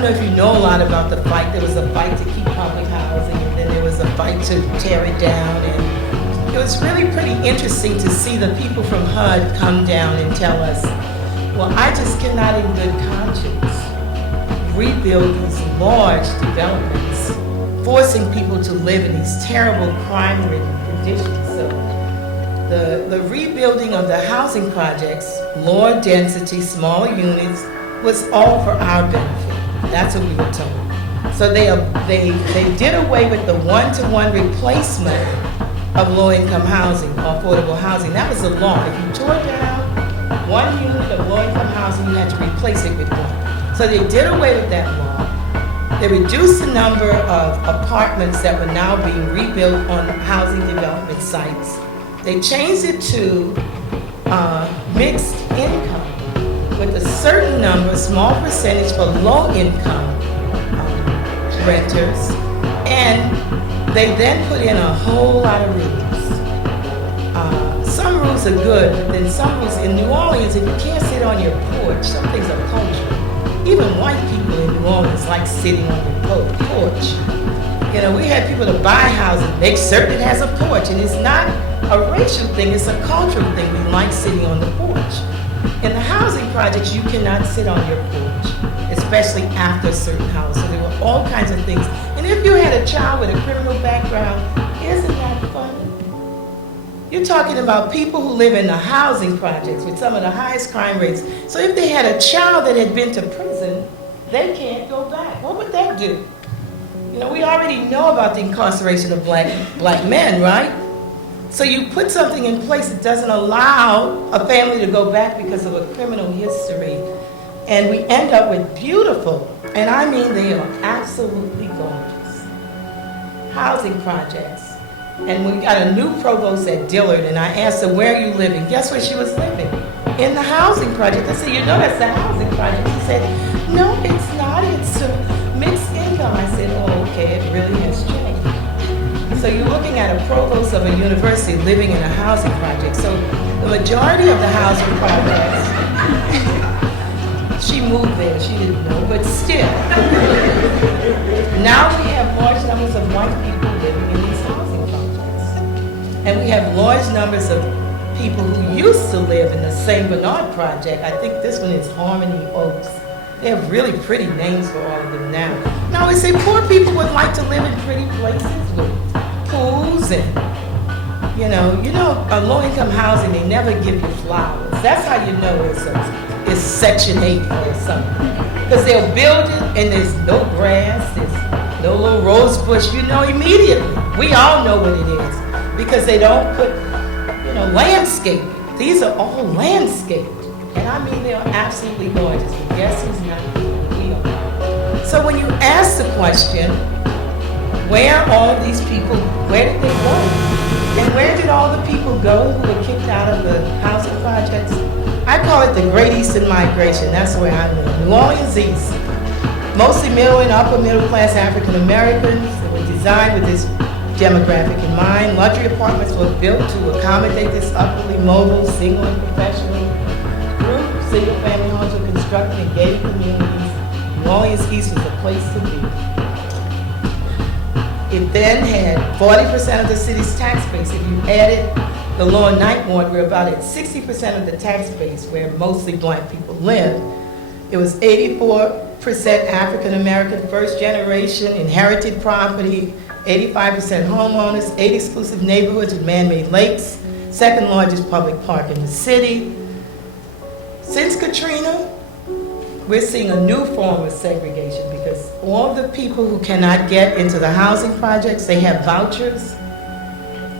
don't know if you know a lot about the fight. There was a fight to keep public housing, and then there was a fight to tear it down. And it was really pretty interesting to see the people from HUD come down and tell us, well, I just cannot in good conscience rebuild these large developments, forcing people to live in these terrible crime-ridden conditions. So the rebuilding of the housing projects, lower density, smaller units, was all for our benefit. That's what we were told. So they did away with the one-to-one replacement of low-income housing, affordable housing. That was the law. If you tore down one unit of low-income housing, you had to replace it with one. So they did away with that law. They reduced the number of apartments that were now being rebuilt on housing development sites. They changed it to mixed income, with a certain number, small percentage for low-income renters, and they then put in a whole lot of rules. Some rules are good, but then some rules in New Orleans, if you can't sit on your porch, some things are cultural. Even white people in New Orleans like sitting on the porch. You know, we had people to buy houses, make certain it has a porch, and it's not a racial thing, it's a cultural thing. We like sitting on the porch. In the housing projects, you cannot sit on your porch, especially after a certain house. So there were all kinds of things. And if you had a child with a criminal background, isn't that funny? You're talking about people who live in the housing projects with some of the highest crime rates. So if they had a child that had been to prison, they can't go back. What would that do? You know, we already know about the incarceration of black men, right? So you put something in place that doesn't allow a family to go back because of a criminal history. And we end up with beautiful, and I mean they are absolutely gorgeous, housing projects. And we got a new provost at Dillard, and I asked her, where are you living? Guess where she was living? In the housing project. I said, you know that's the housing project. She said, no, it's not. It's a mixed income. I said, oh, okay, it really has changed. So you're looking at a provost of a university living in a housing project. So the majority of the housing projects, she moved there, she didn't know, but still. Now we have large numbers of white people living in these housing projects. And we have large numbers of people who used to live in the St. Bernard project. I think this one is Harmony Oaks. They have really pretty names for all of them now. Now we say poor people would like to live in pretty places with pools and, you know, a low-income housing, they never give you flowers. That's how you know it's Section 8 or something. Because they'll build it and there's no grass, there's no little rose bush, you know immediately. We all know what it is because they don't put, landscaping. These are all landscaped. And I mean, they are absolutely gorgeous. But guess who's not here? We are. So when you ask the question, where are all these people, where did they go? And where did all the people go who were kicked out of the housing projects? I call it the Great Eastern Migration. That's where I live. New Orleans East. Mostly middle and upper middle class African Americans. They were designed with this demographic in mind. Luxury apartments were built to accommodate this upwardly mobile, single and professional group. Single family homes were constructed in gated communities. New Orleans East was the place to be. It then had 40% of the city's tax base. If you added the Lower Ninth Ward, we're about at 60% of the tax base where mostly black people live. It was 84% African American, first generation, inherited property, 85% homeowners, 8 exclusive neighborhoods with man-made lakes, second largest public park in the city. Since Katrina, we're seeing a new form of segregation because all the people who cannot get into the housing projects, they have vouchers.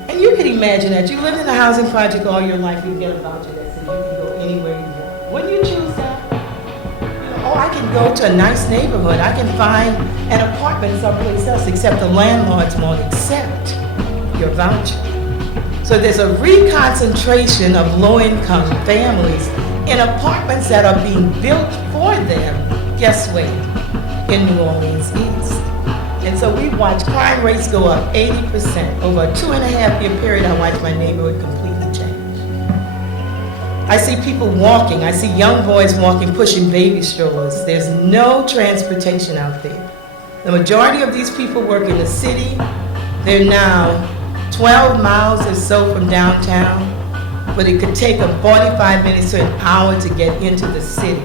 And you can imagine that. You lived in a housing project all your life, you get a voucher that says you can go anywhere you want. Wouldn't you choose that? I can go to a nice neighborhood. I can find an apartment someplace else, except the landlords won't accept your voucher. So there's a reconcentration of low-income families in apartments that are being built for them, guess where? In New Orleans East. And so we watched crime rates go up 80%. Over a 2.5-year period, I watched my neighborhood completely change. I see people walking. I see young boys walking, pushing baby strollers. There's no transportation out there. The majority of these people work in the city. They're now 12 miles or so from downtown, but it could take them 45 minutes to an hour to get into the city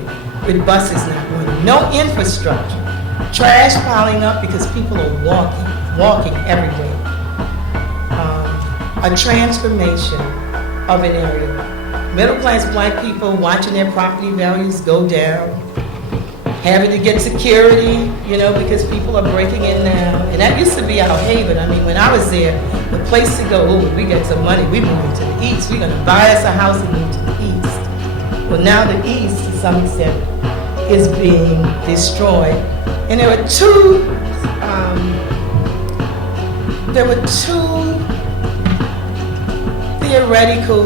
with buses not running. No infrastructure. Trash piling up because people are walking everywhere. A transformation of an area. Middle class black people watching their property values go down, having to get security, because people are breaking in now. And that used to be our haven. I mean, when I was there, the place to go, we get some money, we moving to the east. We're gonna buy us a house and move to the east. Well, now the east, to some extent, is being destroyed. And there were two theoretical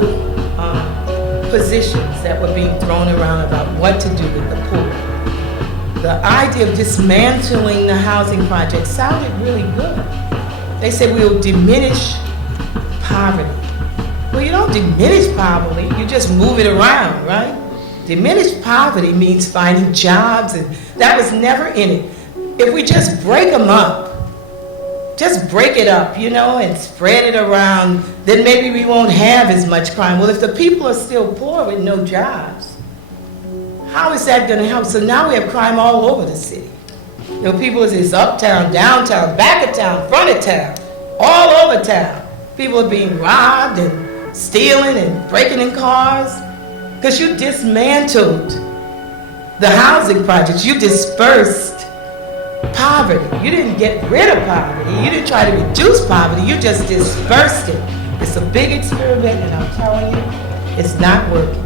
positions that were being thrown around about what to do with the poor. The idea of dismantling the housing project sounded really good. They said we'll diminish poverty. Well, you don't diminish poverty, you just move it around, right? Diminished poverty means finding jobs, and that was never in it. If we just break them up, just break it up, and spread it around, then maybe we won't have as much crime. Well, if the people are still poor with no jobs, how is that going to help? So now we have crime all over the city. People is uptown, downtown, back of town, front of town, all over town. People are being robbed and stealing and breaking in cars because you dismantled the housing projects. You dispersed poverty. You didn't get rid of poverty. You didn't try to reduce poverty. You just dispersed it. It's a big experiment, and I'm telling you, it's not working.